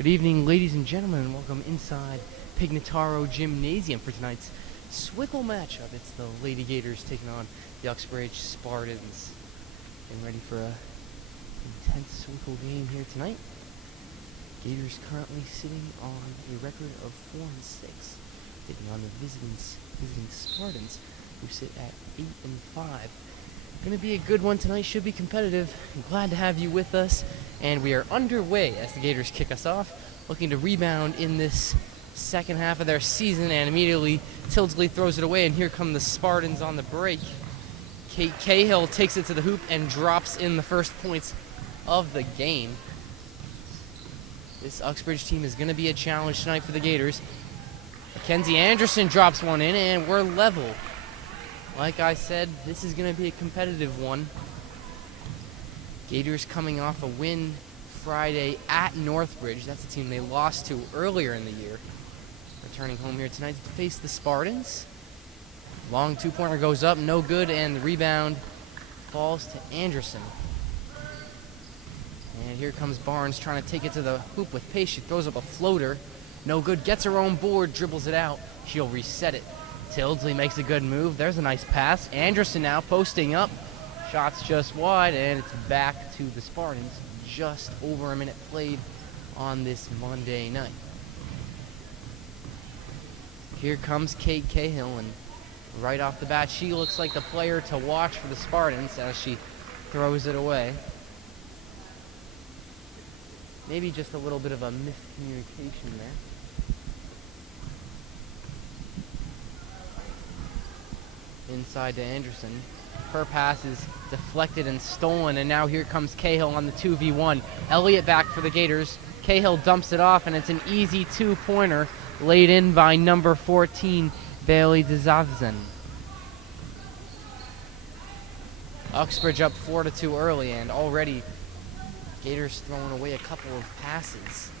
Good evening, ladies and gentlemen, and welcome inside Pignataro Gymnasium for tonight's Swickle matchup. It's the Lady Gators taking on the Uxbridge Spartans. Getting ready for a intense Swickle game here tonight. Gators currently sitting on a record of 4-6, taking on the visiting Spartans, who sit at 8-5. Going to be a good one tonight, should be competitive. I'm glad to have you with us, and we are underway as the Gators kick us off, looking to rebound in this second half of their season, and immediately Tildesley throws it away, and here come the Spartans on the break. Kate Cahill takes it to the hoop and drops in the first points of the game. This Uxbridge team is going to be a challenge tonight for the Gators. Mackenzie Anderson drops one in, and we're level. Like I said, this is going to be a competitive one. Gators coming off a win Friday at Northbridge. That's a team they lost to earlier in the year. Returning home here tonight to face the Spartans. Long two-pointer goes up, no good, and the rebound falls to Anderson. And here comes Barnes trying to take it to the hoop with pace. She throws up a floater. No good, gets her own board, dribbles it out. She'll reset it. Tildesley makes a good move. There's a nice pass. Anderson now posting up. Shots just wide, and it's back to the Spartans. Just over a minute played on this Monday night. Here comes Kate Cahill, and right off the bat, she looks like the player to watch for the Spartans as she throws it away. Maybe just a little bit of a miscommunication there. Inside to Anderson. Her pass is deflected and stolen, and now here comes Cahill on the 2v1. Elliott back for the Gators. Cahill dumps it off, and it's an easy two-pointer laid in by number 14, Bailey DeZavzen. Uxbridge up 4-2 early, and already Gators throwing away a couple of passes.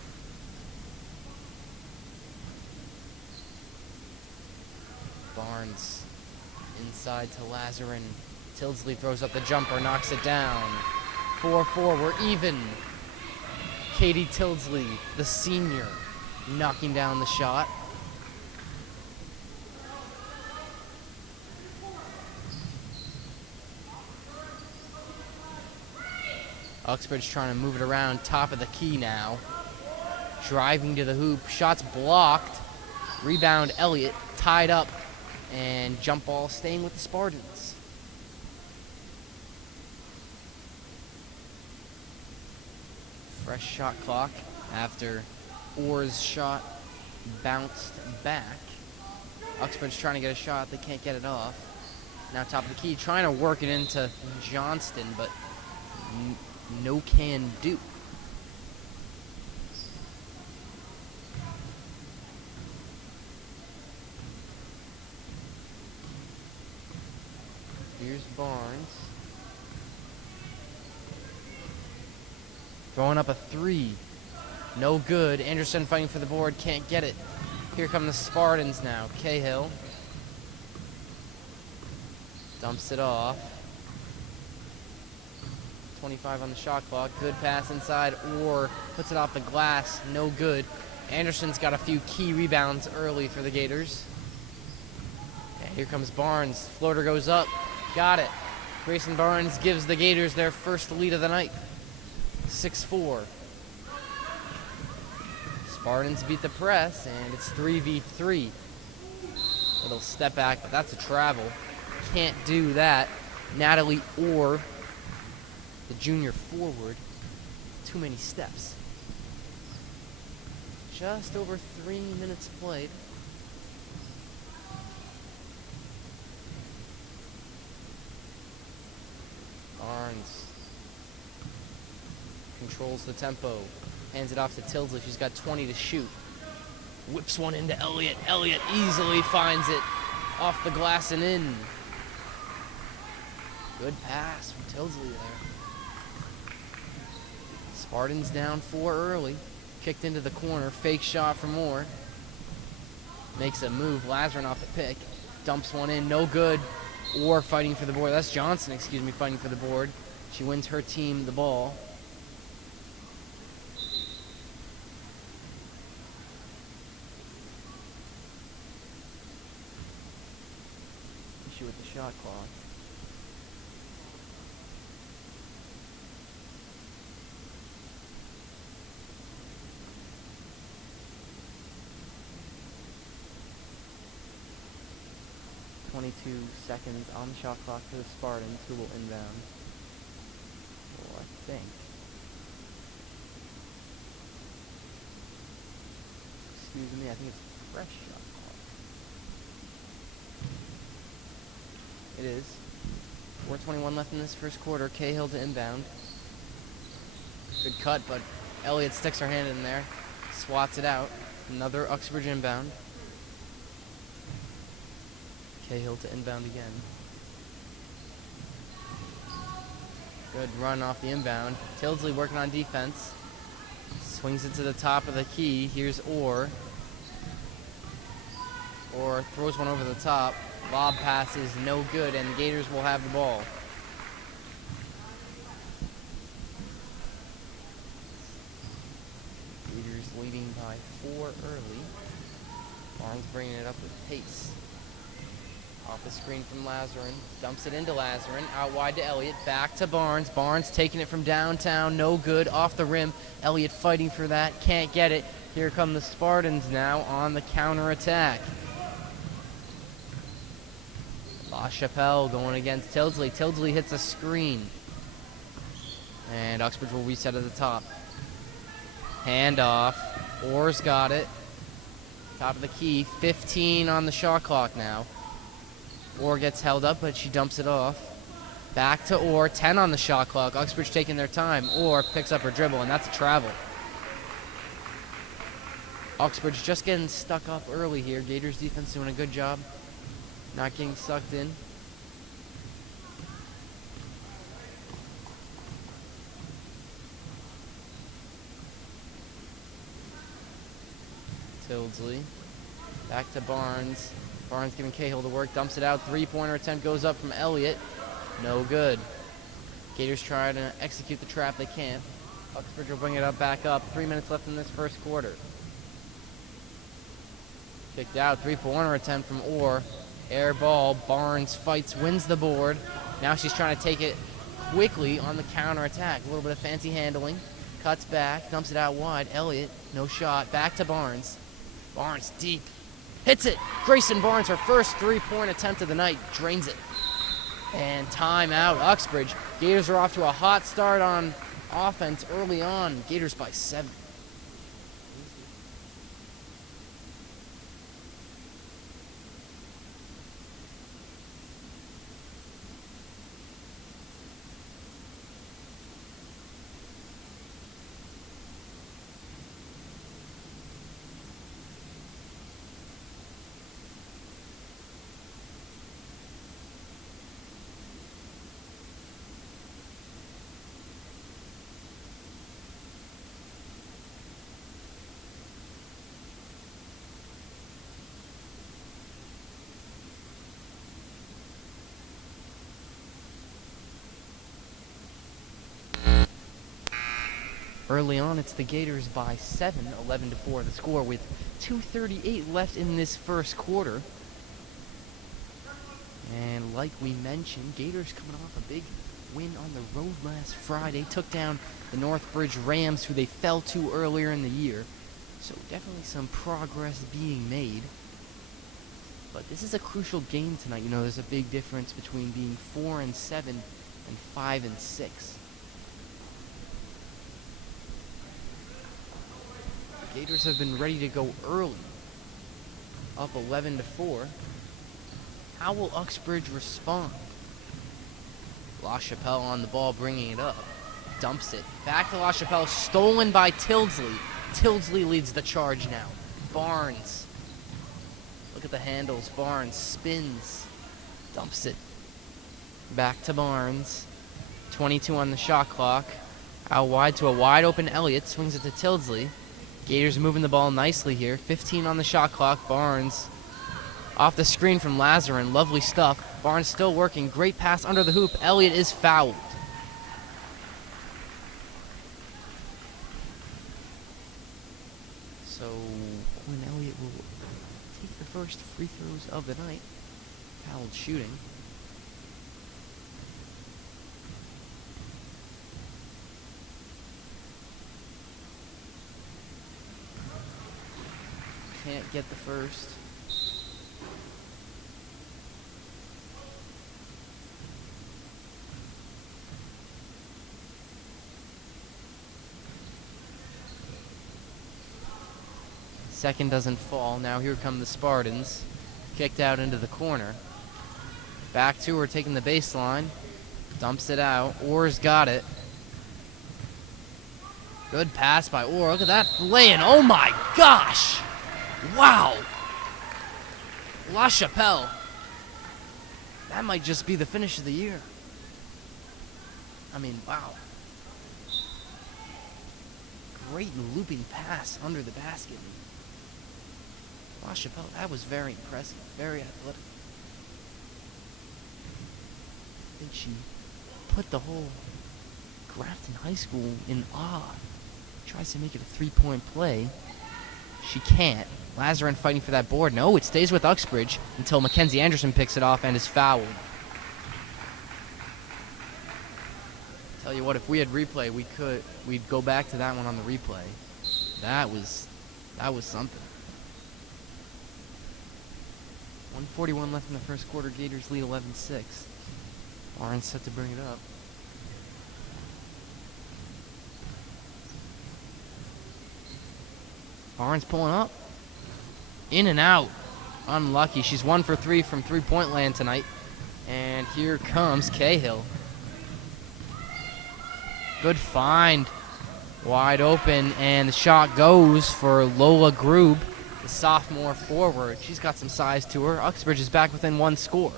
Barnes inside to Lazarin. Tildesley throws up the jumper, knocks it down. 4-4, we're even. Katie Tildesley, the senior, knocking down the shot. Uxbridge trying to move it around, top of the key now. Driving to the hoop, shots blocked. Rebound Elliott, tied up. And jump ball staying with the Spartans. Fresh shot clock after Orr's shot bounced back. Uxbridge trying to get a shot. They can't get it off. Now top of the key, trying to work it into Johnston, but no can do. Here's Barnes. Throwing up a three. No good. Anderson fighting for the board. Can't get it. Here come the Spartans now. Cahill. Dumps it off. 25 on the shot clock. Good pass inside. Or puts it off the glass. No good. Anderson's got a few key rebounds early for the Gators. And here comes Barnes. Floater goes up. Got it. Grayson Barnes gives the Gators their first lead of the night. 6-4. Spartans beat the press, and it's 3v3. Little step back, but that's a travel. Can't do that. Natalie Orr, the junior forward, too many steps. Just over 3 minutes played. Barnes controls the tempo, hands it off to Tildesley. She's got 20 to shoot. Whips one into Elliott. Elliott easily finds it off the glass and in. Good pass from Tildesley there. Spartans down 4 early. Kicked into the corner. Fake shot for Moore. Makes a move. Lazarin off the pick. Dumps one in. No good. Or fighting for the board. That's Johnson, fighting for the board. She wins her team the ball. shot clock. .22 seconds on the shot clock for the Spartans, who will inbound. Well, I think. Excuse me, I think it's fresh shot clock. It is. 4:21 left in this first quarter. Cahill to inbound. Good cut, but Elliott sticks her hand in there. Swats it out. Another Uxbridge inbound. Cahill to inbound again. Good run off the inbound. Tildesley working on defense. Swings it to the top of the key. Here's Orr. Orr throws one over the top. Lob pass is no good, and the Gators will have the ball. Gators leading by 4 early. Barnes bringing it up with pace. Off the screen from Lazarin. Dumps it into Lazarin. Out wide to Elliott. Back to Barnes. Barnes taking it from downtown. No good. Off the rim. Elliott fighting for that. Can't get it. Here come the Spartans now on the counterattack. LaChapelle going against Tildesley. Tildesley hits a screen. And Uxbridge will reset at the top. Handoff. Orr's got it. Top of the key. 15 on the shot clock now. Orr gets held up, but she dumps it off. Back to Orr. 10 on the shot clock. Uxbridge taking their time. Orr picks up her dribble, and that's a travel. Uxbridge just getting stuck up early here. Gators defense doing a good job. Not getting sucked in. Tildesley. Back to Barnes. Barnes giving Cahill the work. Dumps it out. Three-pointer attempt goes up from Elliott. No good. Gators try to execute the trap. They can't. Uxbridge will bring it up back up. 3 minutes left in this first quarter. Kicked out. Three-pointer attempt from Orr. Air ball. Barnes fights, wins the board. Now she's trying to take it quickly on the counterattack. A little bit of fancy handling. Cuts back. Dumps it out wide. Elliott, no shot. Back to Barnes. Barnes deep. Hits it. Grayson Barnes, her first three-point attempt of the night. Drains it. And timeout, Uxbridge. Gators are off to a hot start on offense early on. Gators by 7. Early on, it's the Gators by 7, 11-4 the score, with 2:38 left in this first quarter. And like we mentioned, Gators coming off a big win on the road last Friday. Took down the Northbridge Rams, who they fell to earlier in the year. So definitely some progress being made. But this is a crucial game tonight. You know, there's a big difference between being 4-7 and 5-6. Gators have been ready to go early, up 11-4. How will Uxbridge respond? LaChapelle on the ball, bringing it up. Dumps it. Back to LaChapelle, stolen by Tildesley. Tildesley leads the charge now. Barnes. Look at the handles. Barnes spins. Dumps it. Back to Barnes. 22 on the shot clock. Out wide to a wide open Elliott. Swings it to Tildesley. Gators moving the ball nicely here. 15 on the shot clock. Barnes off the screen from Lazarin. Lovely stuff. Barnes still working. Great pass under the hoop. Elliott is fouled. So Quinn Elliott will take the first free throws of the night. Fouled shooting. can't get the first. Second doesn't fall. Now here come the Spartans. Kicked out into the corner. Back to her, taking the baseline. Dumps it out. Orr's got it. Good pass by Orr. Look at that lay-in. Oh my gosh! Wow! La Chapelle. That might just be the finish of the year. I mean, wow. Great looping pass under the basket. La Chapelle, that was very impressive. Very athletic. I think she put the whole Grafton High School in awe. Tries to make it a three-point play. She can't. Lazarin fighting for that board. No, it stays with Uxbridge until Mackenzie Anderson picks it off and is fouled. Tell you what, if we had replay, we'd go back to that one on the replay. That was something. 1:41 left in the first quarter. Gators lead 11-6. Ahern set to bring it up. Ahern's pulling up. In and out. Unlucky. She's 1 for 3 from three-point land tonight. And here comes Cahill. Good find. Wide open. And the shot goes for Lola Grube, the sophomore forward. She's got some size to her. Uxbridge is back within one score.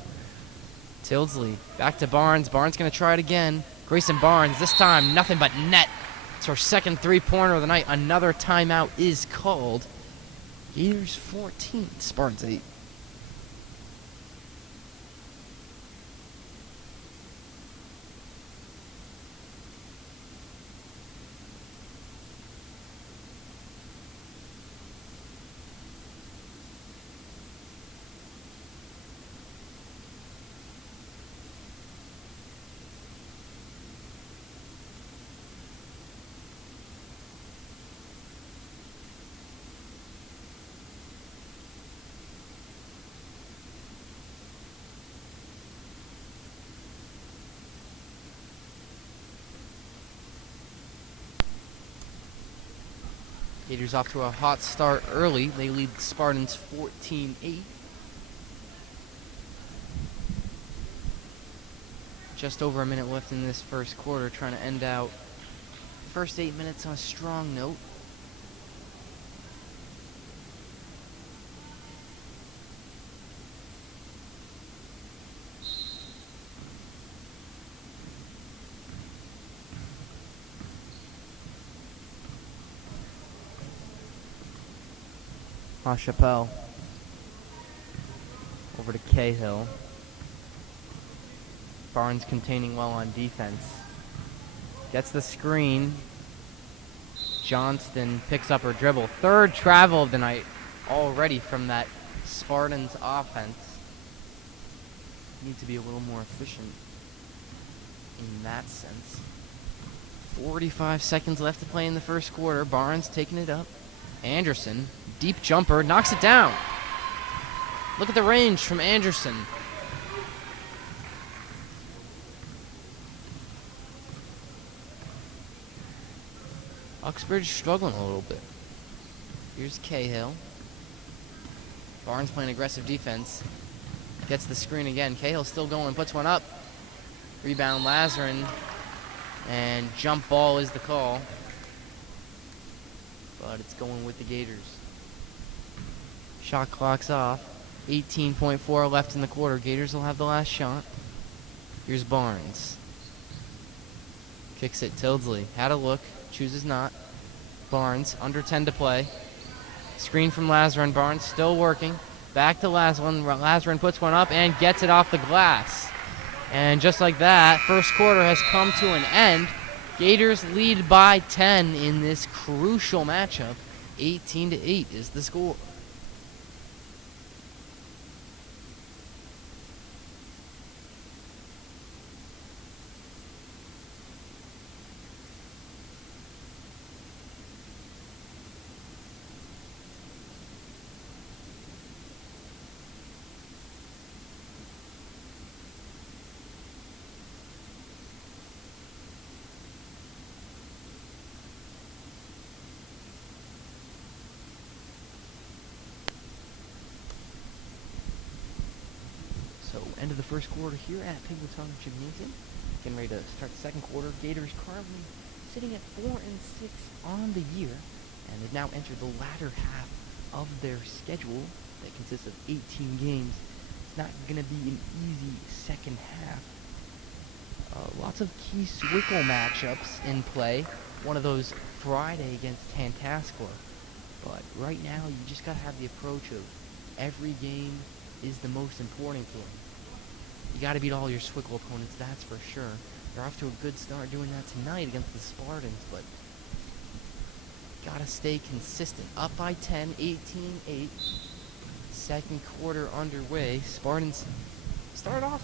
Tildesley back to Barnes. Barnes going to try it again. Grayson Barnes, this time nothing but net. It's her second three-pointer of the night. Another timeout is called. Gators 14, Spartans 8. Gators off to a hot start early. They lead the Spartans 14-8. Just over a minute left in this first quarter, trying to end out first 8 minutes on a strong note. La Chapelle over to Cahill. Barnes containing well on defense. Gets the screen. Johnston picks up her dribble. Third travel of the night already from that Spartans offense. Need to be a little more efficient in that sense. 45 seconds left to play in the first quarter. Barnes taking it up. Anderson, deep jumper, knocks it down. Look at the range from Anderson. Uxbridge struggling a little bit. Here's Cahill. Barnes playing aggressive defense. Gets the screen again. Cahill still going, puts one up. Rebound Lazarin. And jump ball is the call. But it's going with the Gators. Shot clock's off. 18.4 left in the quarter. Gators will have the last shot. Here's Barnes. Kicks it. Tildesley had a look. Chooses not. Barnes, under 10 to play. Screen from Lazarin. Barnes still working. Back to Lazarin. Lazarin puts one up and gets it off the glass. And just like that, first quarter has come to an end. Gators lead by 10 in this crucial matchup. 18-8 is the score. End of the first quarter here at Pigletone Gymnasium. Getting ready to start the second quarter. Gators currently sitting at 4-6 on the year, and they've now entered the latter half of their schedule that consists of 18 games. It's not going to be an easy second half. Lots of key Swickle matchups in play. One of those Friday against Tantascor. But right now, you just got to have the approach of every game is the most important game. You got to beat all your Swickle opponents, that's for sure. They're off to a good start doing that tonight against the Spartans, but got to stay consistent. Up by 10, 18-8. Second quarter underway. Spartans started off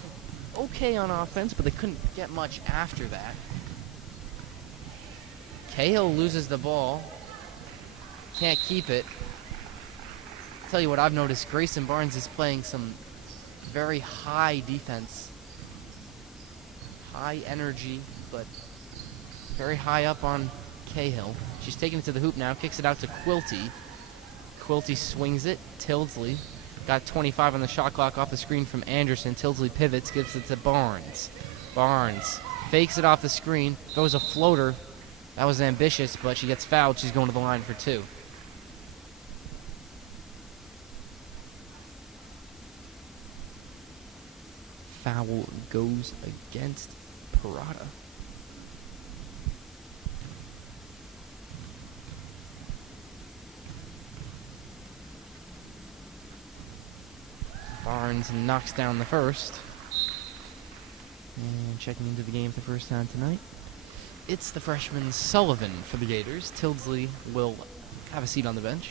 okay on offense, but they couldn't get much after that. Cahill loses the ball. Can't keep it. Tell you what I've noticed, Grayson Barnes is playing some very high defense. High energy, but very high up on Cahill. She's taking it to the hoop now, kicks it out to Quilty. Quilty swings it. Tildesley got 25 on the shot clock off the screen from Anderson. Tildesley pivots, gives it to Barnes. Barnes fakes it off the screen, throws a floater. That was ambitious, but she gets fouled. She's going to the line for two. Foul goes against Parada. Barnes knocks down the first. And checking into the game for the first time tonight, it's the freshman Sullivan for the Gators. Tildesley will have a seat on the bench.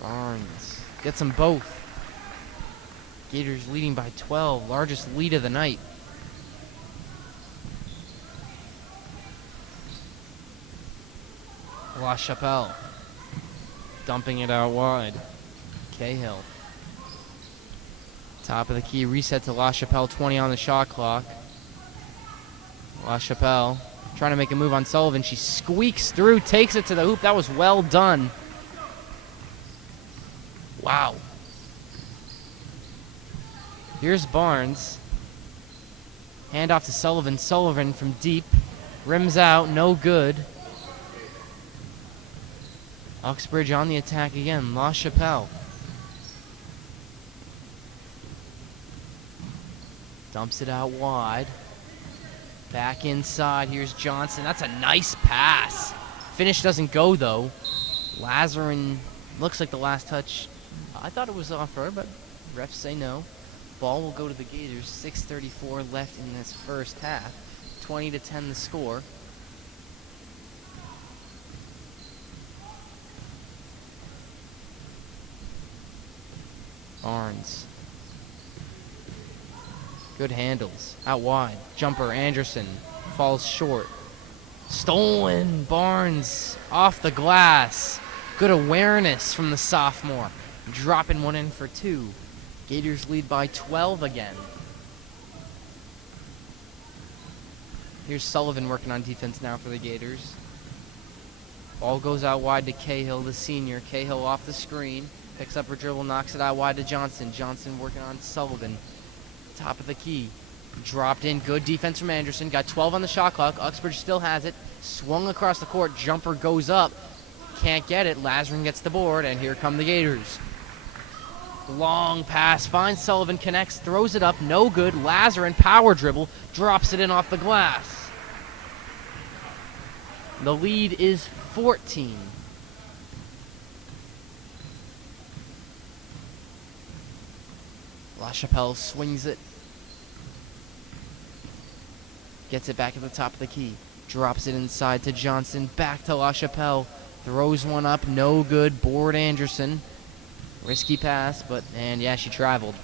Barnes gets them both. Gators leading by 12, largest lead of the night. La Chapelle dumping it out wide. Cahill. Top of the key, reset to La Chapelle, 20 on the shot clock. La Chapelle trying to make a move on Sullivan. She squeaks through, takes it to the hoop. That was well done. Wow. Here's Barnes. Hand off to Sullivan. Sullivan from deep. Rims out, no good. Uxbridge on the attack again. La Chapelle. Dumps it out wide. Back inside. Here's Johnson. That's a nice pass. Finish doesn't go, though. Lazarin looks like the last touch. I thought it was off her, but refs say no. Ball will go to the Gators. 6:34 left in this first half. 20-10 the score. Barnes. Good handles. Out wide. Jumper. Anderson. Falls short. Stolen. Barnes. Off the glass. Good awareness from the sophomore. Dropping one in for two. Gators lead by 12 again. Here's Sullivan working on defense now for the Gators. Ball goes out wide to Cahill, the senior. Cahill off the screen. Picks up her dribble, knocks it out wide to Johnson. Johnson working on Sullivan. Top of the key. Dropped in. Good defense from Anderson. Got 12 on the shot clock. Uxbridge still has it. Swung across the court. Jumper goes up. Can't get it. Lazarin gets the board, and here come the Gators. Long pass. Finds Sullivan. Connects. Throws it up. No good. Lazarin power dribble. Drops it in off the glass. The lead is 14. La Chapelle swings it. Gets it back at the top of the key. Drops it inside to Johnson. Back to La Chapelle. Throws one up. No good. Board Anderson. Risky pass, but, and yeah, she traveled.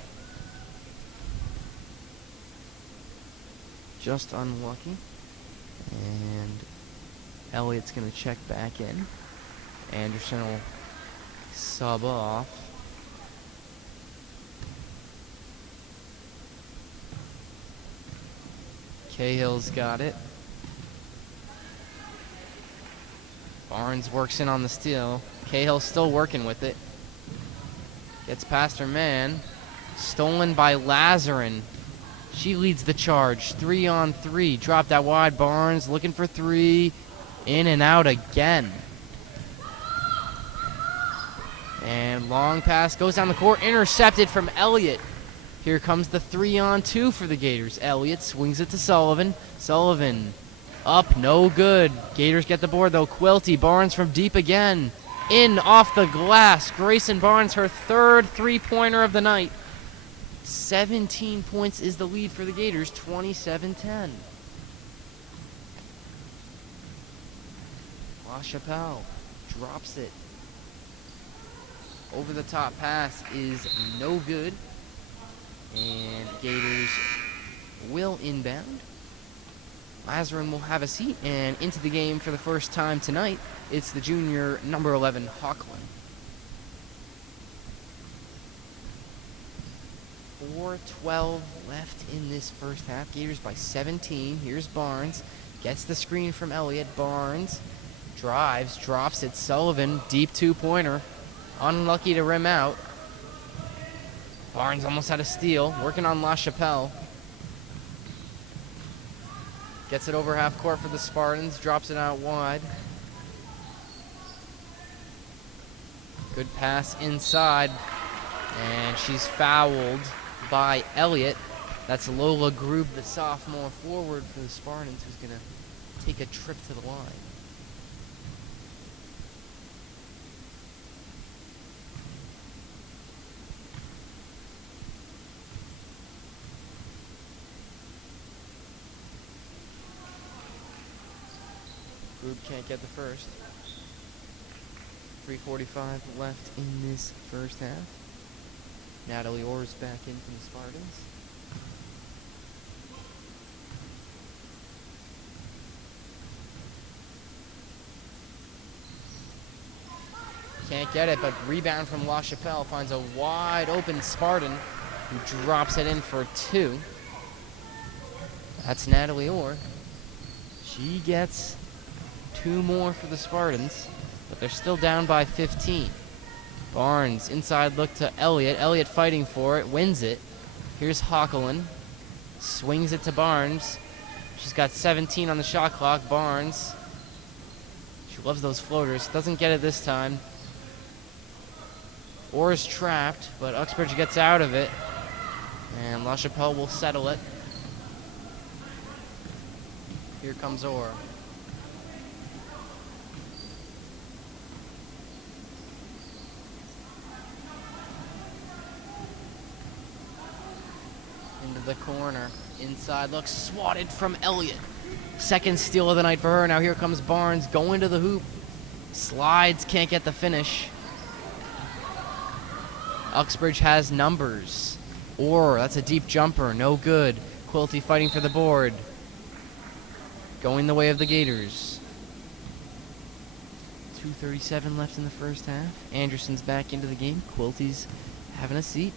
Just unlucky. And Elliott's going to check back in. Anderson will sub off. Cahill's got it. Barnes works in on the steal. Cahill's still working with it. Gets past her man. Stolen by Lazarin. She leads the charge. 3-on-3. Dropped out wide. Barnes looking for three. In and out again. And long pass goes down the court. Intercepted from Elliott. Here comes the 3-on-2 for the Gators. Elliott swings it to Sullivan. Sullivan up, no good. Gators get the board though. Quilty, Barnes from deep again. In off the glass. Grayson Barnes, her third three-pointer of the night. 17 points is the lead for the Gators, 27-10. La Chapelle drops it. Over the top pass is no good. And Gators will inbound. Lazarin will have a seat, and into the game for the first time tonight, it's the junior number 11, Hawkland. 4:12 left in this first half. Gators by 17. Here's Barnes. Gets the screen from Elliott. Barnes drives, drops it. Sullivan, deep two-pointer. Unlucky to rim out. Barnes almost had a steal. Working on La Chapelle. Gets it over half court for the Spartans. Drops it out wide. Good pass inside. And she's fouled by Elliott. That's Lola Grube, the sophomore forward for the Spartans, who's going to take a trip to the line. Grube can't get the first. 3:45 left in this first half. Natalie Orr's back in from the Spartans. Can't get it, but rebound from La Chapelle finds a wide open Spartan who drops it in for two. That's Natalie Orr. She gets two more for the Spartans, but they're still down by 15. Barnes, inside look to Elliott. Elliott fighting for it, wins it. Here's Hawkland. Swings it to Barnes. She's got 17 on the shot clock. Barnes. She loves those floaters. Doesn't get it this time. Orr is trapped, but Uxbridge gets out of it. And La Chapelle will settle it. Here comes Orr. Into the corner. Inside looks swatted from Elliott. Second steal of the night for her. Now here comes Barnes going to the hoop. Slides, can't get the finish. Uxbridge has numbers. Orr, that's a deep jumper, no good. Quilty fighting for the board. Going the way of the Gators. 2:37 left in the first half. Anderson's back into the game. Quilty's having a seat.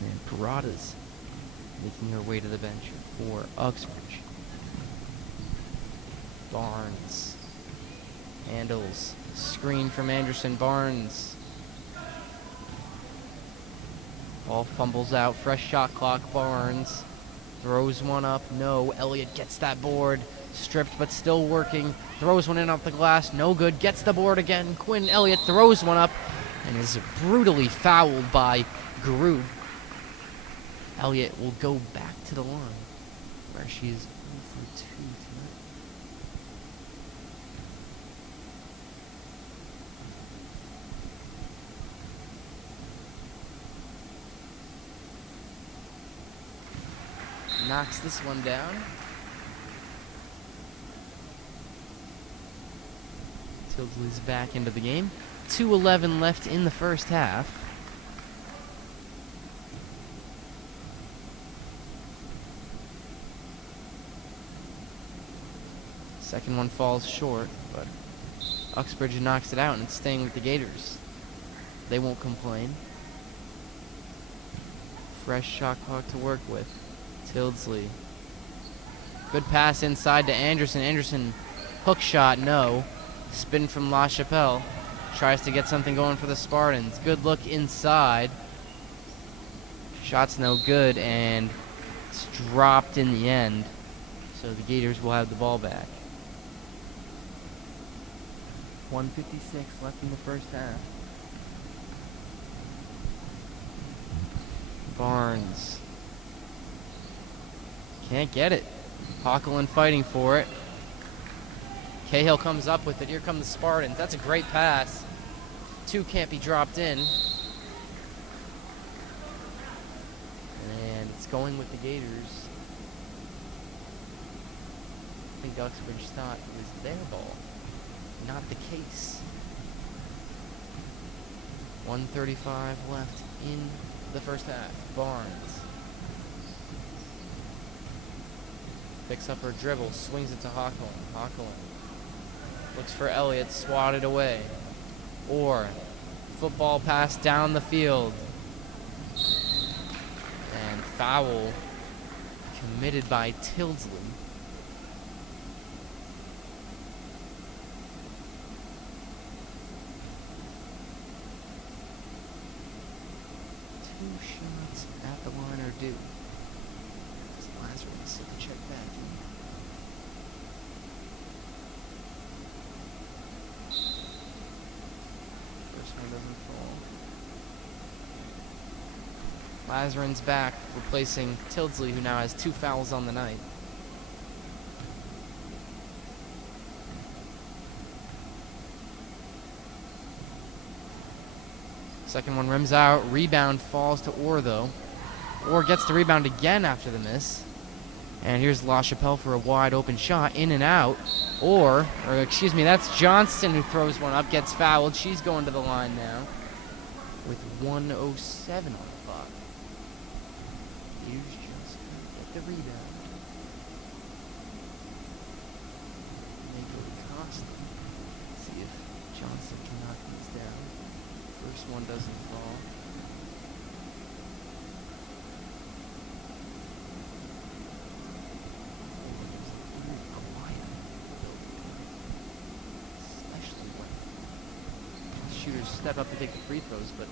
And Parada's making her way to the bench for Uxbridge. Barnes handles. Screen from Anderson. Barnes. Ball fumbles out. Fresh shot clock. Barnes throws one up. No. Elliott gets that board. Stripped but still working. Throws one in off the glass. No good. Gets the board again. Quinn Elliott throws one up and is brutally fouled by Grube. Elliott will go back to the line where she is 0 for 2 tonight. Knocks this one down. Tilsley's back into the game. 2:11 left in the first half. Second one falls short, but Uxbridge knocks it out and it's staying with the Gators. They won't complain. Fresh shot clock to work with. Tilsley. Good pass inside to Anderson. Anderson, hook shot, no. Spin from La Chapelle. tries to get something going for the Spartans. Good look inside. Shot's no good, and it's dropped in the end. So the Gators will have the ball back. 1:56 left in the first half. Barnes. Can't get it. Hockelin fighting for it. Cahill comes up with it. Here come the Spartans. That's a great pass. Two can't be dropped in. And it's going with the Gators. I think Uxbridge thought it was their ball. Not the case. 1:35 left in the first half. Barnes picks up her dribble, swings it to Hockelin. Hockelin looks for Elliott, swatted away. Or football pass down the field. And foul committed by Tildesley. Two shots at the line are due. Lazarus set the check back in. First one doesn't fall. Lazarin's back, replacing Tildesley, who now has 2 fouls on the night. Second one rims out. Rebound falls to Orr, though. Orr gets the rebound again after the miss. And here's LaChapelle for a wide open shot. In and out. Or excuse me, that's Johnston who throws one up, gets fouled. She's going to the line now with 1:07 on the clock. Hughes just get the rebound. And they go to Costin. See if Johnston can knock these down. First one doesn't fall. Shooters step up to take the free throws, but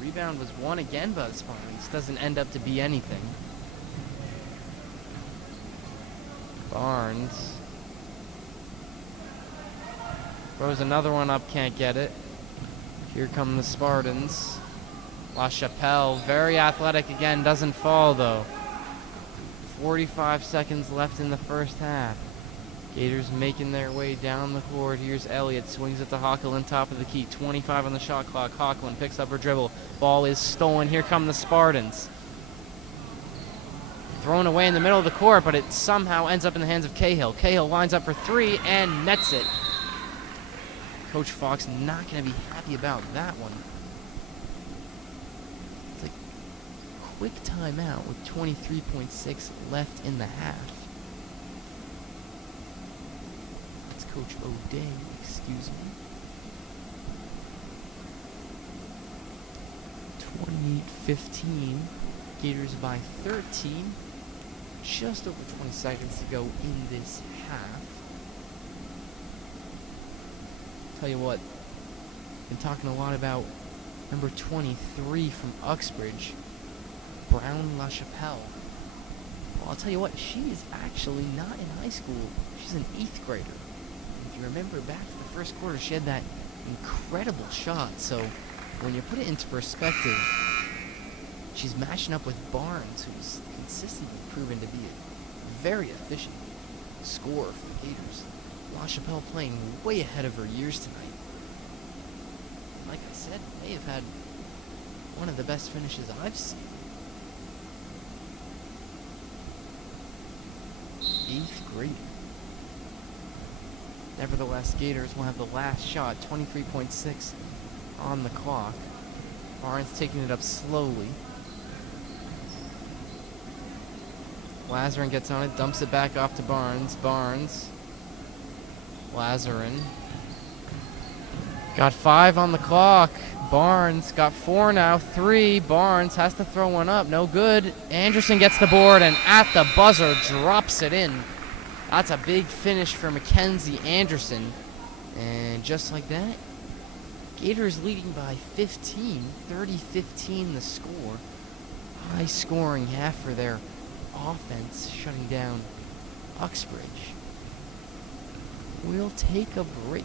rebound was won again by the Spartans. Doesn't end up to be anything. Barnes throws another one up, can't get it. Here come the Spartans. LaChapelle, very athletic again, doesn't fall though. 45 seconds left in the first half. Gators making their way down the court. Here's Elliott, swings it to Hockelin, top of the key. 25 on the shot clock. Hockelin picks up her dribble. Ball is stolen. Here come the Spartans. Thrown away in the middle of the court, but it somehow ends up in the hands of Cahill. Cahill lines up for 3 and nets it. Coach Fox not going to be happy about that one. It's like quick timeout with 23.6 left in the half. Coach O'Day, excuse me. 28-15. Gators by 13. Just over 20 seconds to go in this half. Tell you what, been talking a lot about number 23 from Uxbridge, Brown LaChapelle. Well, I'll tell you what, she is actually not in high school. She's an 8th grader. If you remember back to the first quarter, she had that incredible shot. So when you put it into perspective, she's matching up with Barnes, who's consistently proven to be a very efficient scorer for the Gators. LaChapelle playing way ahead of her years tonight. Like I said, may have had one of the best finishes I've seen. 8th grade. Nevertheless, Gators will have the last shot, 23.6 on the clock. Barnes taking it up slowly. Lazarin gets on it, dumps it back off to Barnes. Barnes. Lazarin. Got 5 on the clock. Barnes got 4 now. 3. Barnes has to throw one up. No good. Anderson gets the board and at the buzzer drops it in. That's a big finish for Mackenzie Anderson. And just like that, Gators leading by 15, 30-15 the score. High scoring half for their offense, shutting down Uxbridge. We'll take a break.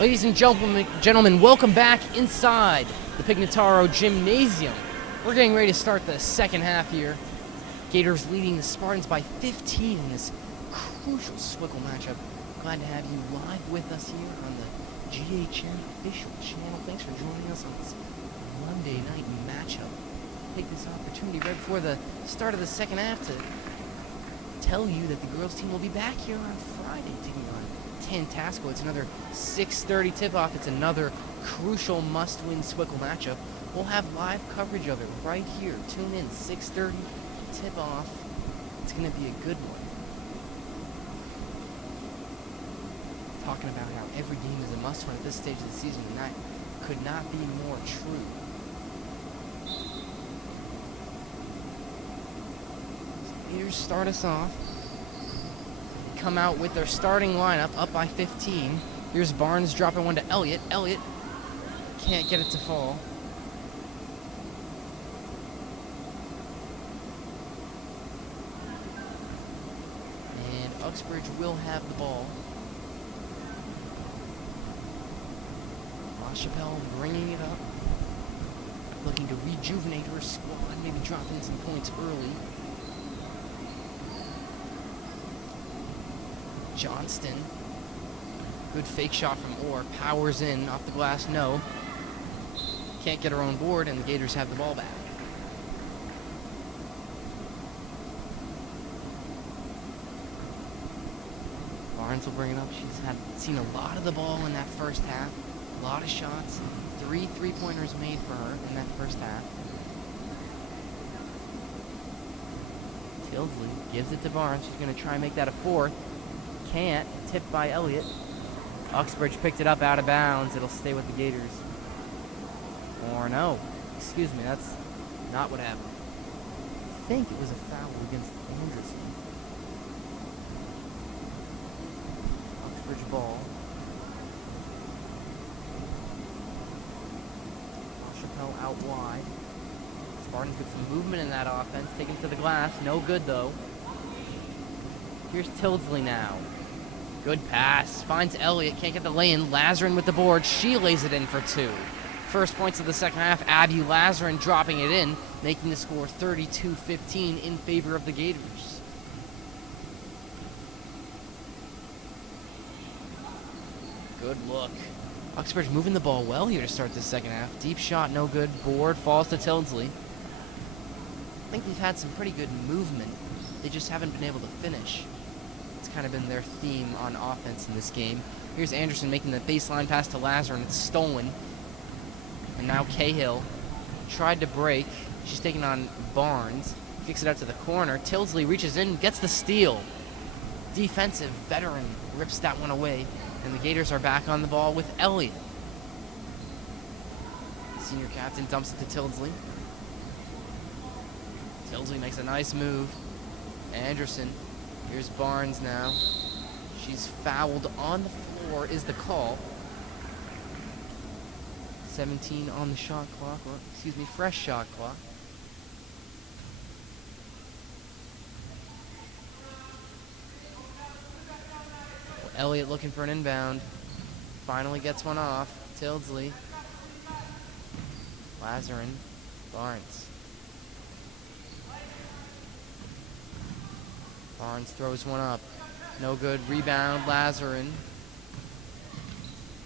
Ladies and gentlemen, welcome back inside the Pignataro Gymnasium. We're getting ready to start the second half here. Gators leading the Spartans by 15 in this crucial Swickle matchup. Glad to have you live with us here on the GHN official channel. Thanks for joining us on this Monday night matchup. Take this opportunity right before the start of the second half to tell you that the girls team will be back here on Friday taking on Tantasco. It's another 6:30 tip-off. It's another crucial must-win Swickle matchup. We'll have live coverage of it right here. Tune in, 6:30 tip-off. It's going to be a good one. Talking about how every game is a must-win at this stage of the season, and that could not be more true. Gators start us off. Come out with their starting lineup, up by 15. Here's Barnes dropping one to Elliott. Elliott can't get it to fall. And Uxbridge will have the ball. LaChapelle bringing it up. Looking to rejuvenate her squad, maybe drop in some points early. Johnston. Good fake shot from Orr. Powers in off the glass. No. Can't get her own board, and the Gators have the ball back. Barnes will bring it up. She's seen a lot of the ball in that first half. A lot of shots. 3 3-pointers made for her in that first half. Tilsley gives it to Barnes. She's going to try and make that a fourth. Can't. Tipped by Elliott. Uxbridge picked it up out of bounds. It'll stay with the Gators. Or no. Excuse me, that's not what happened. I think it was a foul against Anderson. Uxbridge ball. LaChapelle out wide. Spartans get some movement in that offense. Taken to the glass. No good though. Here's Tilsley now. Good pass. Finds Elliott. Can't get the lay-in. Lazarin with the board. She lays it in for 2. First points of the second half. Abby Lazarin dropping it in, making the score 32-15 in favor of the Gators. Good look. Uxbridge moving the ball well here to start this second half. Deep shot, no good. Board falls to Tilsley. I think they've had some pretty good movement. They just haven't been able to finish. It's kind of been their theme on offense in this game. Here's Anderson making the baseline pass to Lazarin. It's stolen. And now Cahill tried to break. She's taking on Barnes. Kicks it out to the corner. Tilsley reaches in, gets the steal. Defensive veteran rips that one away. And the Gators are back on the ball with Elliott. Senior captain dumps it to Tilsley. Tilsley makes a nice move. Anderson. Here's Barnes now. She's fouled on the floor is the call. 17 on the shot clock, or excuse me, fresh shot clock. Well, Elliott looking for an inbound. Finally gets one off. Tilsley. Lazarin. Barnes. Barnes throws one up. No good. Rebound. Lazarin.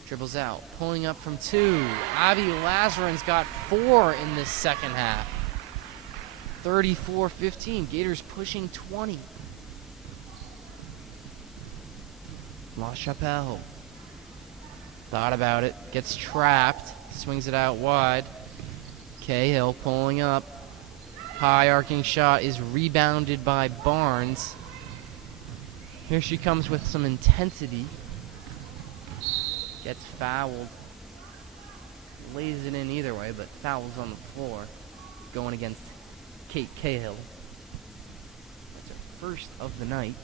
Dribbles out. Pulling up from 2. Abby Lazarin's got 4 in this second half. 34-15. Gators pushing 20. LaChapelle. Thought about it. Gets trapped. Swings it out wide. Cahill pulling up. High arcing shot is rebounded by Barnes. Here she comes with some intensity. Gets fouled. Lays it in either way, but fouls on the floor. Going against Kate Cahill. That's her first of the night.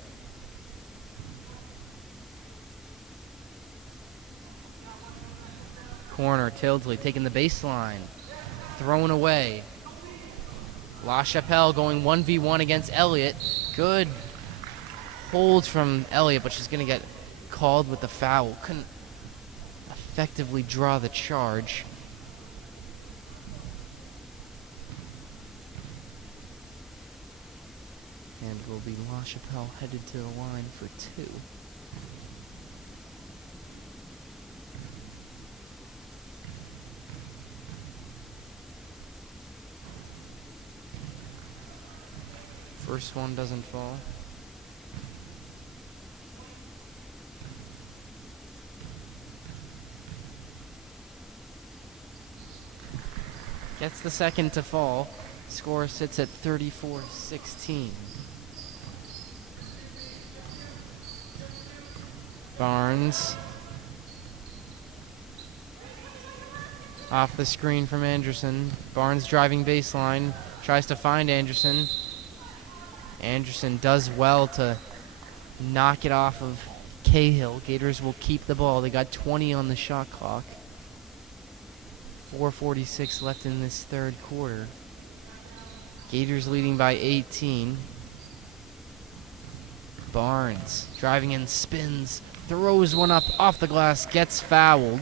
Corner, Tilsley taking the baseline. Thrown away. LaChapelle going 1v1 against Elliott. Good hold from Elliott, but she's going to get called with the foul. A effectively draw the charge. And will be La Chapelle headed to the line for 2. First one doesn't fall. Gets the second to fall. Score sits at 34-16. Barnes. Off the screen from Anderson. Barnes driving baseline. Tries to find Anderson. Anderson does well to knock it off of Cahill. Gators will keep the ball. They got 20 on the shot clock. 4:46 left in this third quarter. Gators leading by 18. Barnes driving in, spins, throws one up off the glass, gets fouled.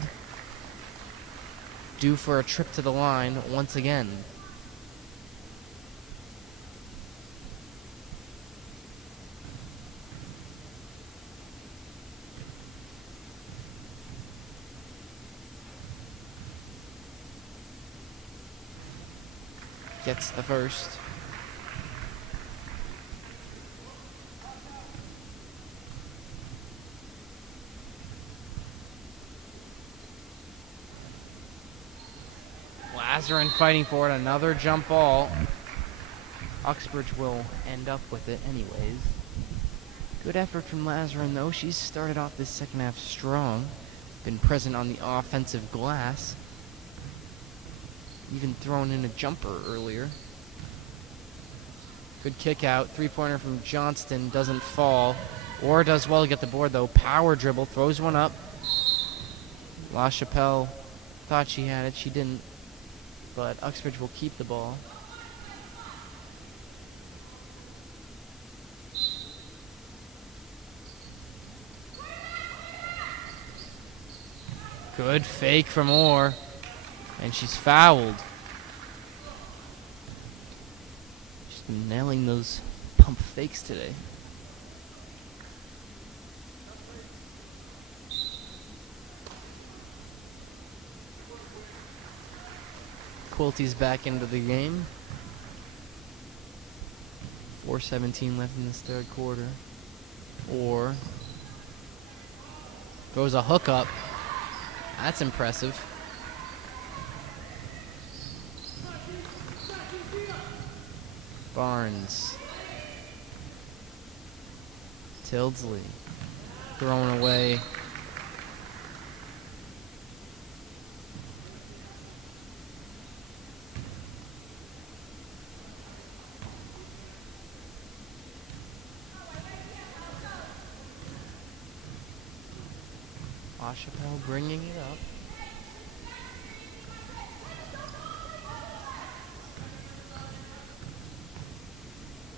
Due for a trip to the line once again. Gets the first. Ahern fighting for it. Another jump ball. Uxbridge will end up with it anyways. Good effort from Ahern though. She's started off this second half strong. Been present on the offensive glass. Even thrown in a jumper earlier. Good kick out. 3-pointer from Johnston. Doesn't fall. Or does well to get the board though. Power dribble. Throws one up. La Chapelle thought she had it. She didn't. But Uxbridge will keep the ball. Good fake from Orr. And she's fouled. She's been nailing those pump fakes today. Quilty's back into the game. 4:17 left in this third quarter. Orr throws a hookup. That's impressive. Barnes. Tildesley. Thrown away. La Chapelle bringing it up.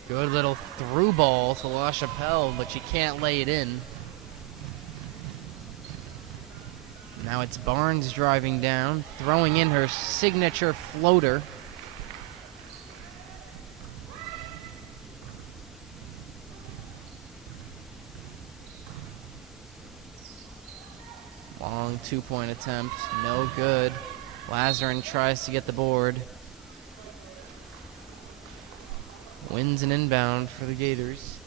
Good little through ball to La Chapelle, but she can't lay it in. Now it's Barnes driving down, throwing in her signature floater. Long 2-point attempt, no good. Ahern tries to get the board. Wins an inbound for the Gators.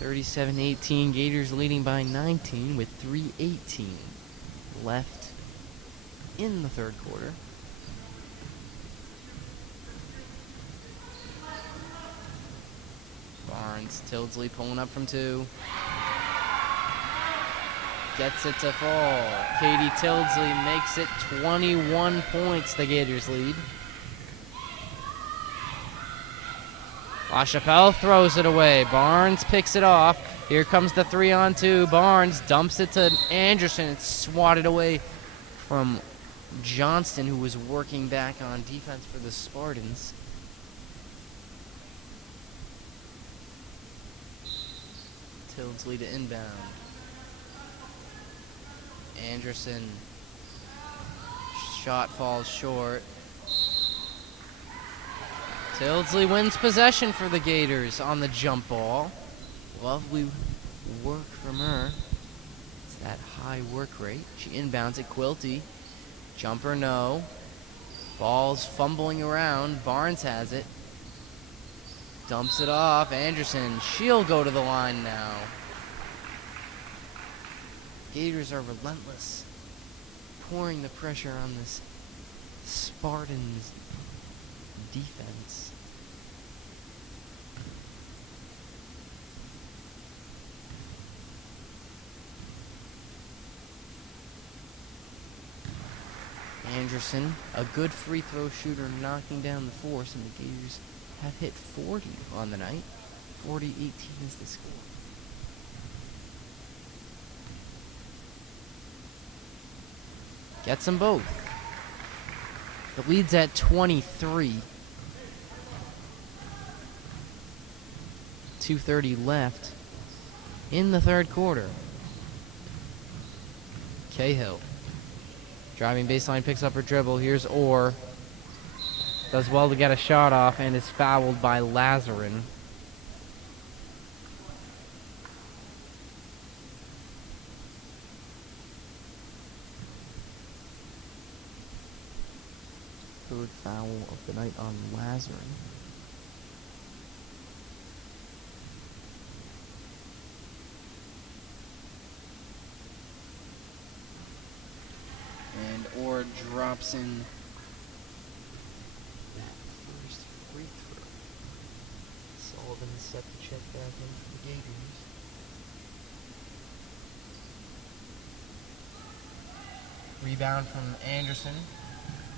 37-18, Gators leading by 19 with 3:18 left in the third quarter. Barnes, Tildesley pulling up from 2. Gets it to fall. Katie Tildesley makes it 21 points, the Gators lead. La Chapelle throws it away. Barnes picks it off. Here comes the 3-on-2. Barnes dumps it to Anderson. It's swatted away from Johnston, who was working back on defense for the Spartans. Tildesley to inbound. Anderson. Shot falls short. Tildesley wins possession for the Gators on the jump ball. Lovely work from her. It's that high work rate. She inbounds it. Quilty. Jumper no. Ball's fumbling around. Barnes has it. Dumps it off. Anderson. She'll go to the line now. Gators are relentless. Pouring the pressure on this Spartans defense. Anderson, a good free throw shooter, knocking down the force, and the Gators have hit 40 on the night. 40-18 is the score. Gets them both. The lead's at 23. 2:30 left in the third quarter. Cahill. Driving baseline, picks up her dribble. Here's Orr. Does well to get a shot off and is fouled by Lazarin. Third foul of the night on Lazarin. And Orr drops in that first free throw. Sullivan set the check back in for the Gators. Rebound from Anderson.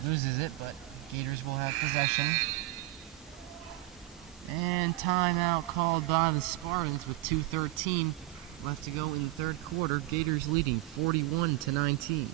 Loses it, but Gators will have possession. And timeout called by the Spartans with 2:13 left to go in the third quarter. Gators leading 41-19.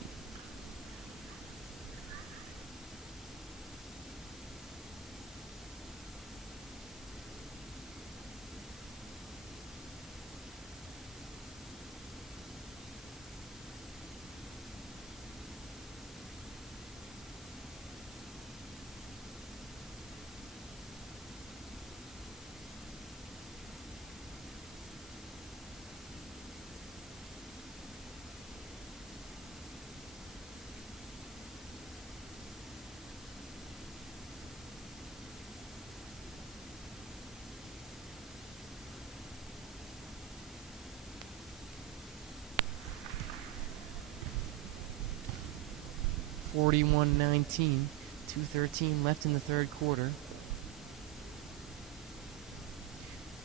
(41-19), 2:13 left in the third quarter.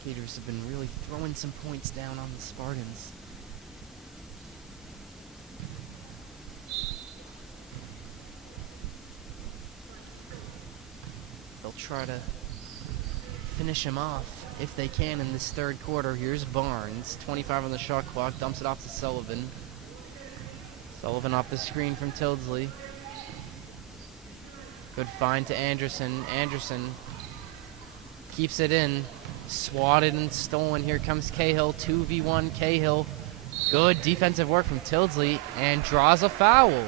Gators have been really throwing some points down on the Spartans. They'll try to finish him off if they can in this third quarter. Here's Barnes, 25 on the shot clock, dumps it off to Sullivan. Sullivan off the screen from Tildesley. Good find to Anderson. Anderson keeps it in. Swatted and stolen. Here comes Cahill. 2v1 Cahill. Good defensive work from Tildesley. And draws a foul.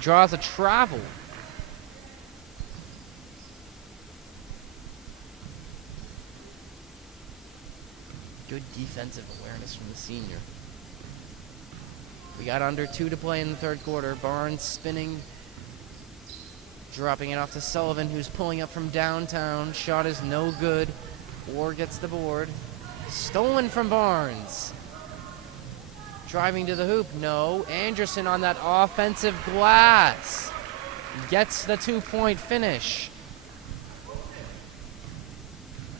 Draws a travel. Good defensive awareness from the senior. We got under 2 to play in the third quarter. Barnes spinning. Dropping it off to Sullivan, who's pulling up from downtown. Shot is no good. Orr gets the board. Stolen from Barnes. Driving to the hoop. No. Anderson on that offensive glass. Gets the 2-point finish.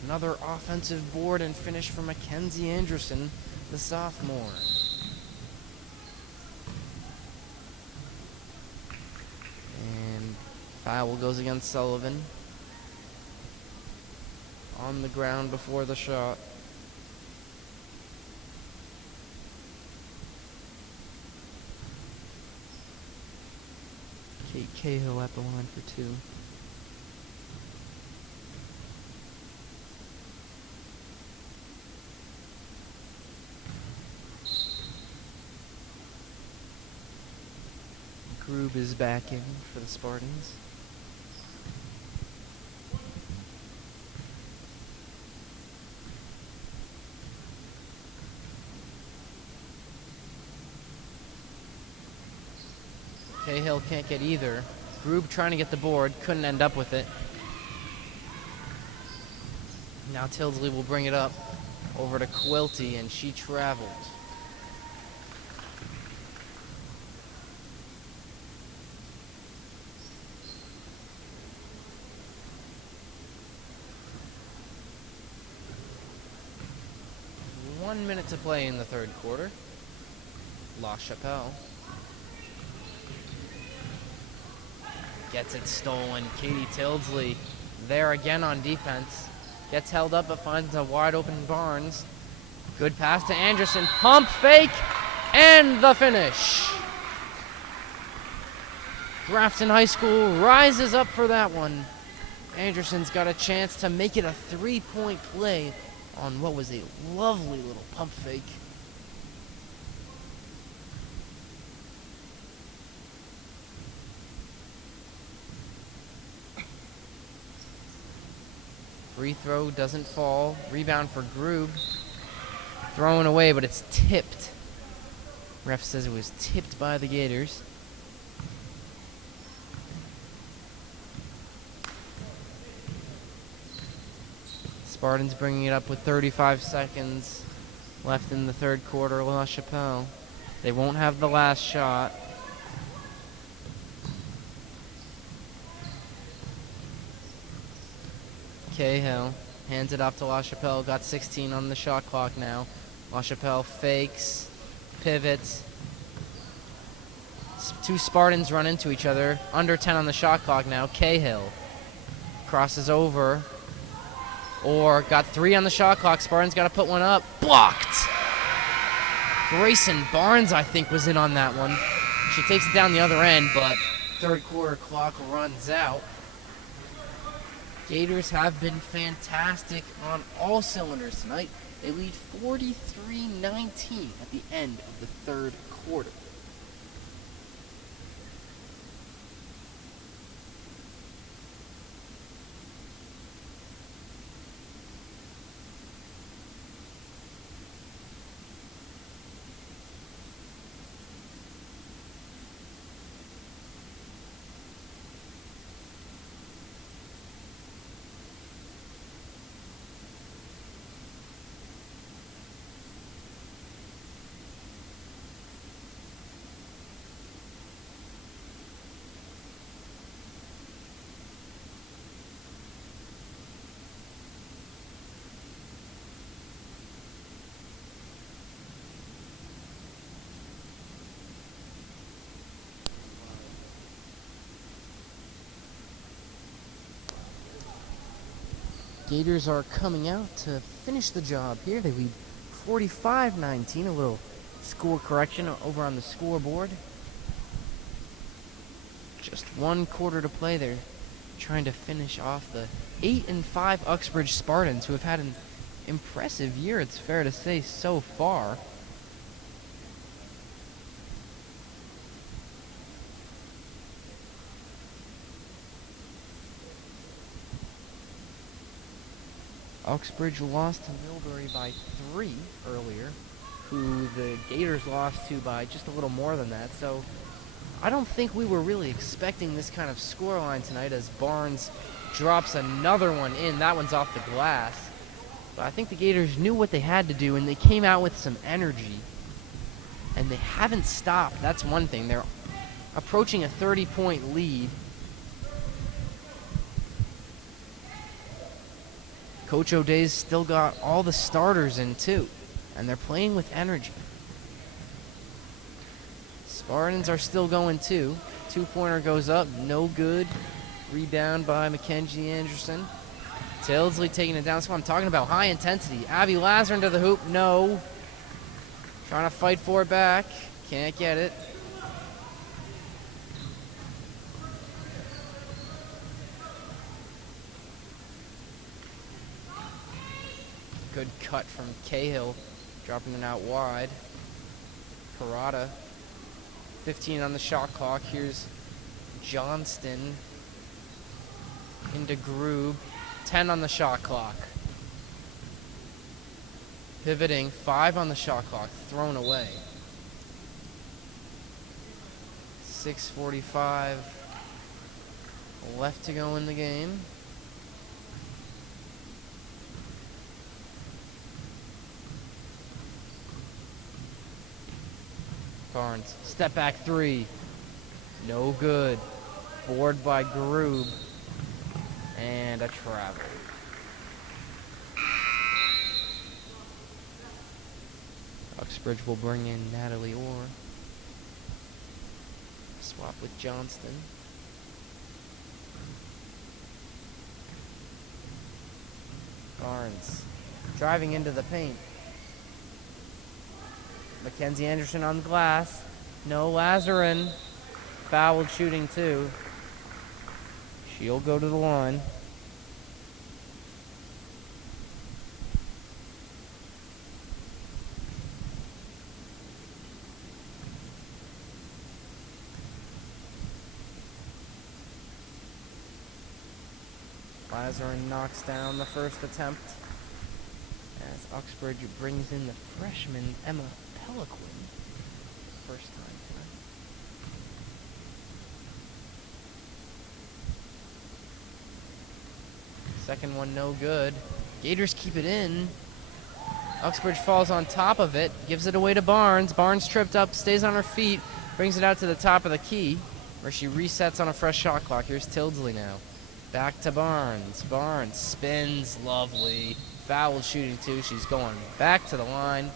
Another offensive board and finish for Mackenzie Anderson, the sophomore. Foul goes against Sullivan. On the ground before the shot. Kate Cahill at the line for 2. Grube is back in for the Spartans. Cahill can't get either. Grube trying to get the board, couldn't end up with it. Now Tildesley will bring it up over to Quilty, and she traveled. One minute to play in the third quarter. La Chapelle gets it stolen. Katie Tildesley there again on defense. Gets held up but finds a wide open Barnes. Good pass to Anderson. Pump fake and the finish. Grafton High School rises up for that one. Anderson's got a chance to make it a 3-point play on what was a lovely little pump fake. Free throw doesn't fall. Rebound for Grube. Thrown away, but it's tipped. Ref says it was tipped by the Gators. Spartans bringing it up with 35 seconds left in the third quarter. La Chapelle. They won't have the last shot. Cahill hands it off to La Chapelle. Got 16 on the shot clock now. La Chapelle fakes, pivots. Two Spartans run into each other. Under 10 on the shot clock now. Cahill crosses over. Or got 3 on the shot clock. Spartans got to put one up. Blocked! Grayson Barnes, I think, was in on that one. She takes it down the other end, but third quarter clock runs out. Gators have been fantastic on all cylinders tonight. They lead 43-19 at the end of the third quarter. Gators are coming out to finish the job here. They lead 45-19. A little score correction over on the scoreboard. Just 1 quarter to play. They're trying to finish off the 8-5 Uxbridge Spartans, who have had an impressive year, it's fair to say, so far. Uxbridge lost to Millbury by 3 earlier, who the Gators lost to by just a little more than that. So I don't think we were really expecting this kind of scoreline tonight, as Barnes drops another one in. That one's off the glass. But I think the Gators knew what they had to do, and they came out with some energy. And they haven't stopped. That's one thing. They're approaching a 30-point lead. Coach O'Day's still got all the starters in, too. And they're playing with energy. Spartans are still going, too. 2-pointer goes up. No good. Rebound by Mackenzie Anderson. Tildesley taking it down. That's what I'm talking about. High intensity. Abby Lazar into the hoop. No. Trying to fight for it back. Can't get it. Good cut from Cahill, dropping it out wide. Parada 15 on the shot clock. Here's Johnston into Grube. 10 on the shot clock. Pivoting. 5 on the shot clock. Thrown away. 6:45 left to go in the game. Barnes, step back 3. No good. Board by Grube. And a travel. Uxbridge will bring in Natalie Orr. Swap with Johnston. Barnes driving into the paint. Mackenzie Anderson on the glass. No Lazarin. Fouled shooting too. She'll go to the line. Lazarin knocks down the first attempt as Uxbridge brings in the freshman Emma Peliquin. First time tonight. Second one no good. Gators keep it in. Uxbridge falls on top of it, gives it away to Barnes. Barnes tripped up, stays on her feet, brings it out to the top of the key, where she resets on a fresh shot clock. Here's Tildesley now. Back to Barnes. Barnes spins, lovely. Foul shooting too. She's going back to the line.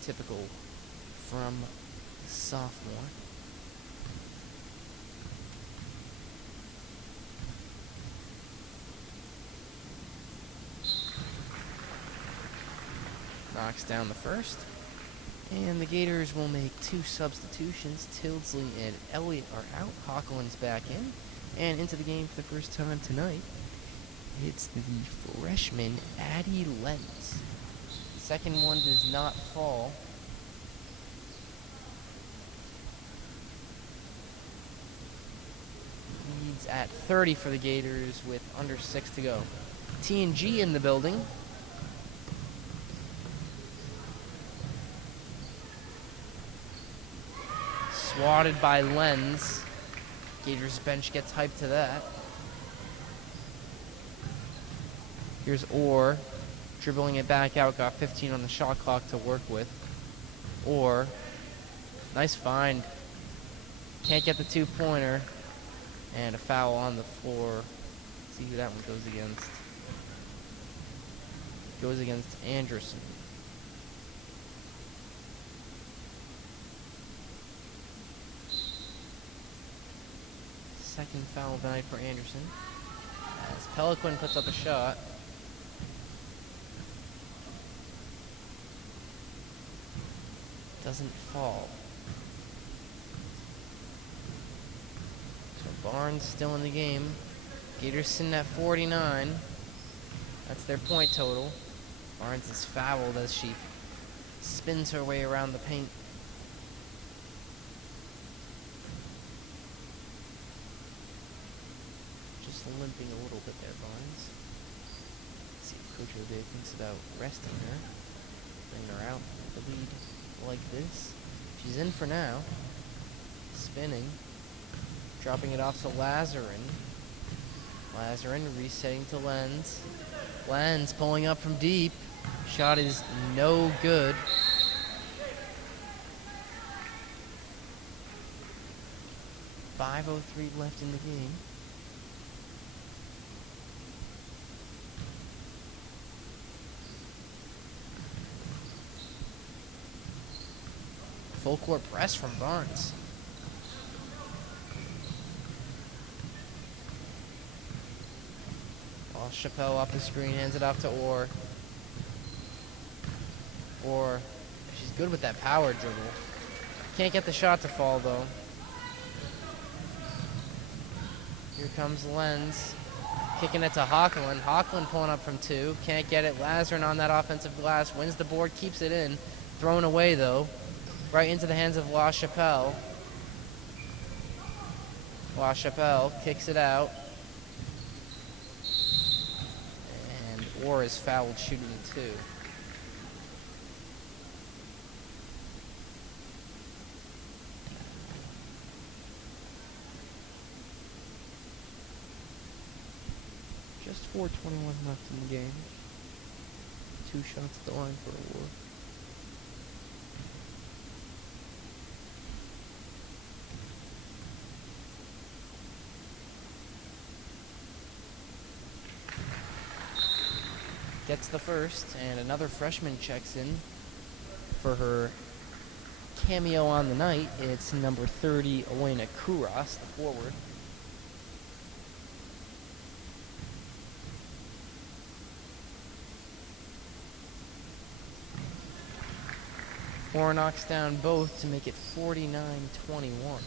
Typical from the sophomore. Knocks down the first. And the Gators will make 2 substitutions. Tildesley and Elliott are out. Hawkland's back in. And into the game for the first time tonight, it's the freshman Addie Lentz. Second one does not fall. Leads at 30 for the Gators with under 6 to go. T&G in the building. Swatted by Lenz. Gators bench gets hyped to that. Here's Orr. Dribbling it back out. Got 15 on the shot clock to work with. Orr. Nice find. Can't get the 2-pointer. And a foul on the floor. Let's see who that one goes against. Goes against Anderson. Second foul of the night for Anderson. As Peliquin puts up a shot. Doesn't fall. So Barnes still in the game. Gators sitting at 49. That's their point total. Barnes is fouled as she spins her way around the paint. Limping a little bit there, Barnes. Let's see if Coach O'Day thinks about resting her. Bring her out the lead like this. She's in for now. Spinning. Dropping it off to Lazarin. Lazarin resetting to Lenz. Lenz pulling up from deep. Shot is no good. .503 left in the game. Full court press from Barnes. Chappelle off the screen, hands it off to Orr. Orr, she's good with that power dribble. Can't get the shot to fall though. Here comes Lenz. Kicking it to Hochland. Hochland pulling up from 2. Can't get it. Lazarin on that offensive glass. Wins the board, keeps it in. Thrown away, though. Right into the hands of La Chapelle. La Chapelle kicks it out. And Orr is fouled shooting 2. Just 4:21 left in the game. 2 shots at the line for Orr. Gets the first, and another freshman checks in for her cameo on the night. It's number 30, Elena Kouros, the forward. Orr knocks down both to make it 49-21.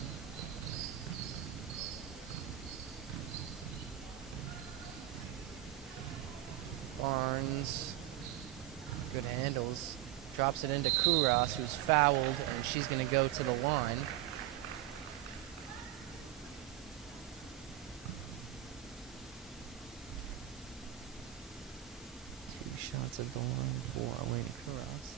Barnes, good handles, drops it into Kouros, who's fouled, and she's going to go to the line. Two shots at the line for Elena Kouros.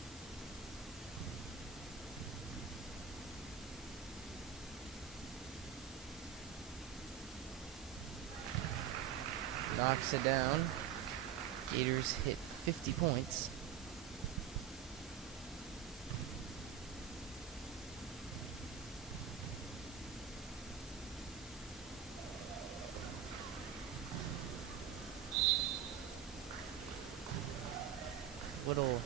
Knocks it down. Gators hit 50 points. Little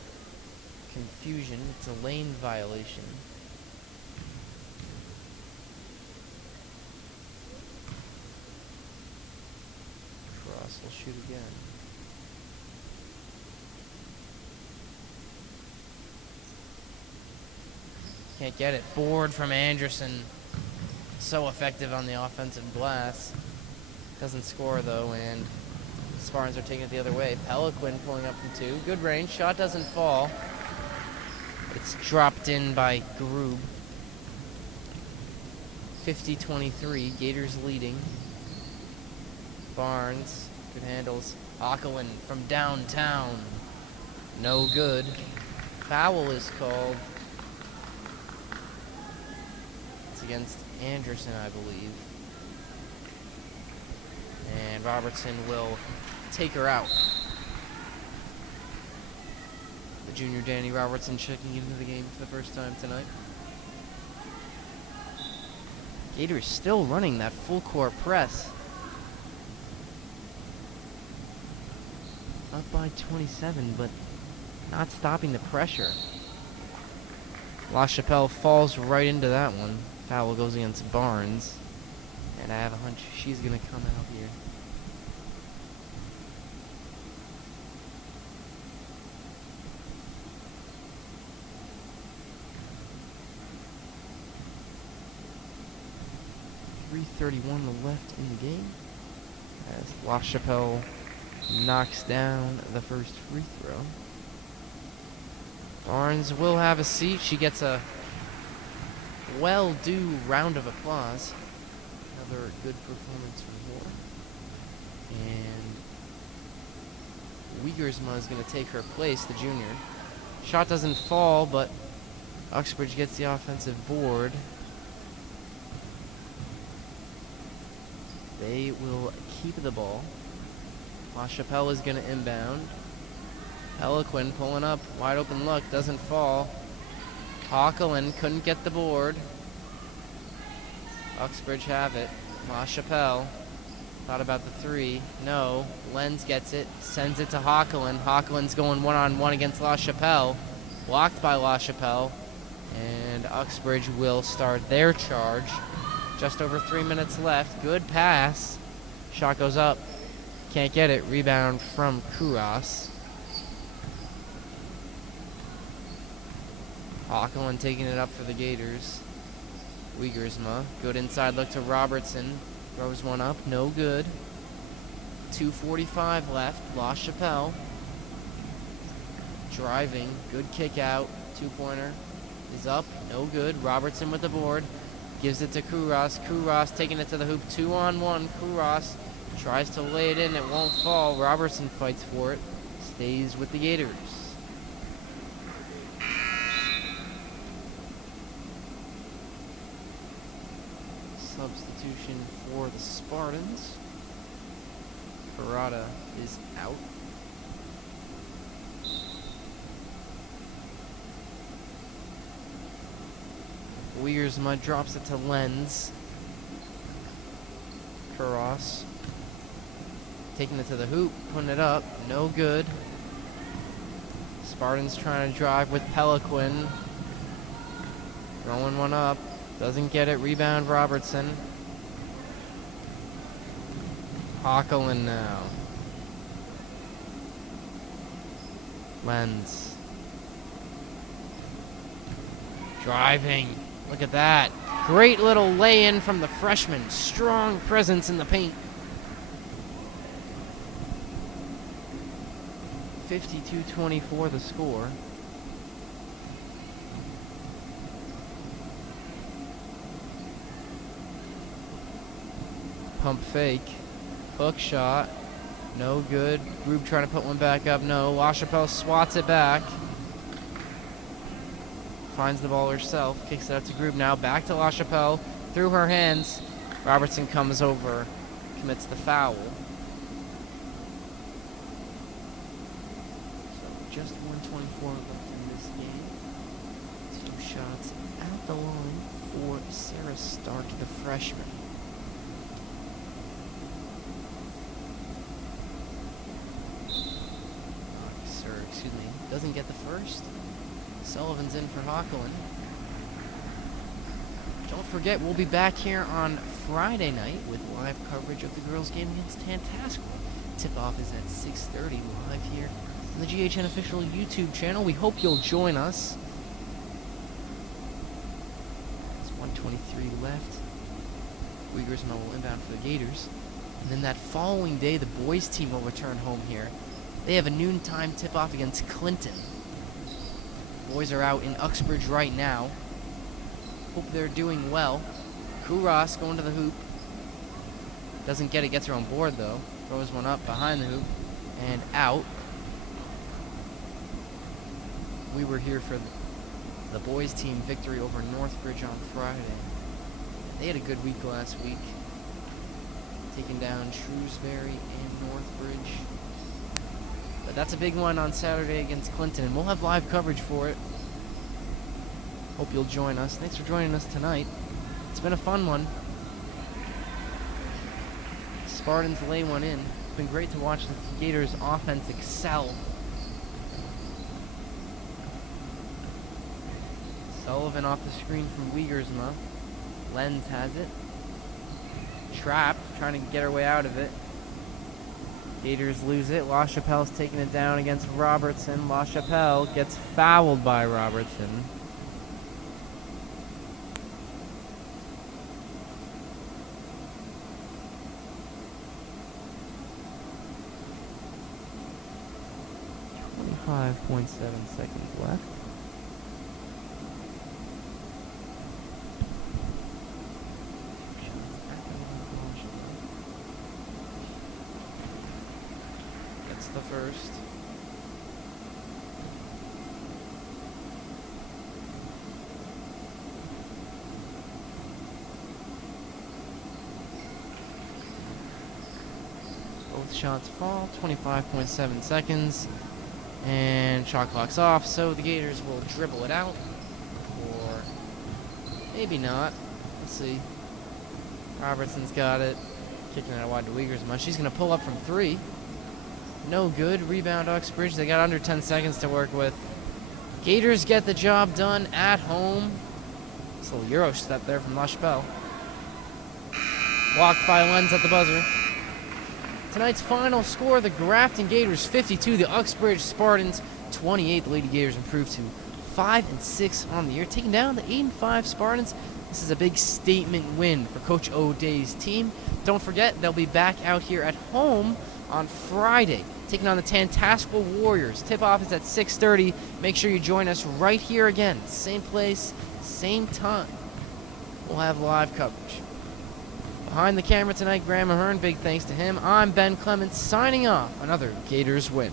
confusion. It's a lane violation. Cross will shoot again. Can't get it. Board from Anderson. So effective on the offensive glass. Doesn't score, though, and Spartans are taking it the other way. Peliquin pulling up from 2. Good range. Shot doesn't fall. It's dropped in by Grube. 50-23. Gators leading. Barnes. Good handles. Ackelin from downtown. No good. Foul is called. Against Anderson, I believe. And Robertson will take her out. The junior Danny Robertson checking into the game for the first time tonight. Gators still running that full court press. Up by 27, but not stopping the pressure. La Chapelle falls right into that one. Foul goes against Barnes. And I have a hunch she's going to come out here. .331 left in the game. As La Chapelle knocks down the first free throw. Barnes will have a seat. She gets a well-due round of applause. Another good performance from her. And Wiegersma is going to take her place, the junior. Shot doesn't fall, but Uxbridge gets the offensive board. They will keep the ball. La Chapelle is going to inbound. Peliquin pulling up, wide open look, doesn't fall. Hockelin couldn't get the board. Uxbridge have it. La Chapelle thought about the 3. No. Lenz gets it, sends it to Hockelin. Hockelin's going one-on-one against La Chapelle. Blocked by La Chapelle. And Uxbridge will start their charge. Just over 3 minutes left. Good pass. Shot goes up. Can't get it. Rebound from Kouros. Hockelin taking it up for the Gators. Wiegersma. Good inside look to Robertson. Throws one up. No good. 2:45 left. La Chapelle driving. Good kick out. Two-pointer is up. No good. Robertson with the board. Gives it to Kouros. Kouros taking it to the hoop. 2-on-1. Kouros tries to lay it in. It won't fall. Robertson fights for it. Stays with the Gators. Substitution for the Spartans. Parada is out. Wiersma drops it to Lenz. Kouros taking it to the hoop, putting it up, no good. Spartans trying to drive with Peliquin. Throwing one up, doesn't get it, rebound Robertson. Hockelin now. Lenz. Driving. Look at that. Great little lay-in from the freshman. Strong presence in the paint. 52-24 the score. Pump fake. Hook shot. No good. Grube trying to put one back up. No. La Chapelle swats it back. Finds the ball herself, kicks it out to Grube now, back to La Chapelle, through her hands. Robertson comes over, commits the foul. So just 1:24 left in this game. 2 shots at the line for Sarah Stark, the freshman. Doesn't get the first. Sullivan's in for Hockelin. Don't forget, we'll be back here on Friday night with live coverage of the girls' game against Tantascwa. Tip-off is at 6:30 live here on the GHN official YouTube channel. We hope you'll join us. It's 1:23 left. Wiersma will inbound for the Gators. And then that following day, the boys' team will return home here. They have a noontime tip-off against Clinton. Boys are out in Uxbridge right now. Hope they're doing well. Kouros going to the hoop. Doesn't get it, gets her on board though. Throws one up behind the hoop and out. We were here for the boys team victory over Northbridge on Friday. They had a good week last week, taking down Shrewsbury and Northbridge. But that's a big one on Saturday against Clinton, and we'll have live coverage for it. Hope you'll join us. Thanks for joining us tonight. It's been a fun one. Spartans lay one in. It's been great to watch the Gators' offense excel. Sullivan off the screen from Wiersma. Lenz has it. Trapped, trying to get her way out of it. Gators lose it. La Chapelle's taking it down against Robertson. La Chapelle gets fouled by Robertson. .7 seconds left. That's the first. Both shots fall. 25.7 seconds. And shot clock's off, so the Gators will dribble it out. Or maybe not. Let's see. Robertson's got it. Kicking it out wide to Wiersma. She's going to pull up from 3. No good. Rebound Uxbridge. They got under 10 seconds to work with. Gators get the job done at home. This little Euro step there from La Chapelle. Blocked by Lenz at the buzzer. Tonight's final score, the Grafton Gators 52, the Uxbridge Spartans 28. The Lady Gators improved to 5-6 on the year, taking down the 8-5 Spartans. This is a big statement win for Coach O'Day's team. Don't forget, they'll be back out here at home on Friday, taking on the Tantastical Warriors. Tip-off is at 6:30. Make sure you join us right here again. Same place, same time. We'll have live coverage. Behind the camera tonight, Graeme Ahern. Big thanks to him. I'm Ben Clements, signing off. Another Gators win.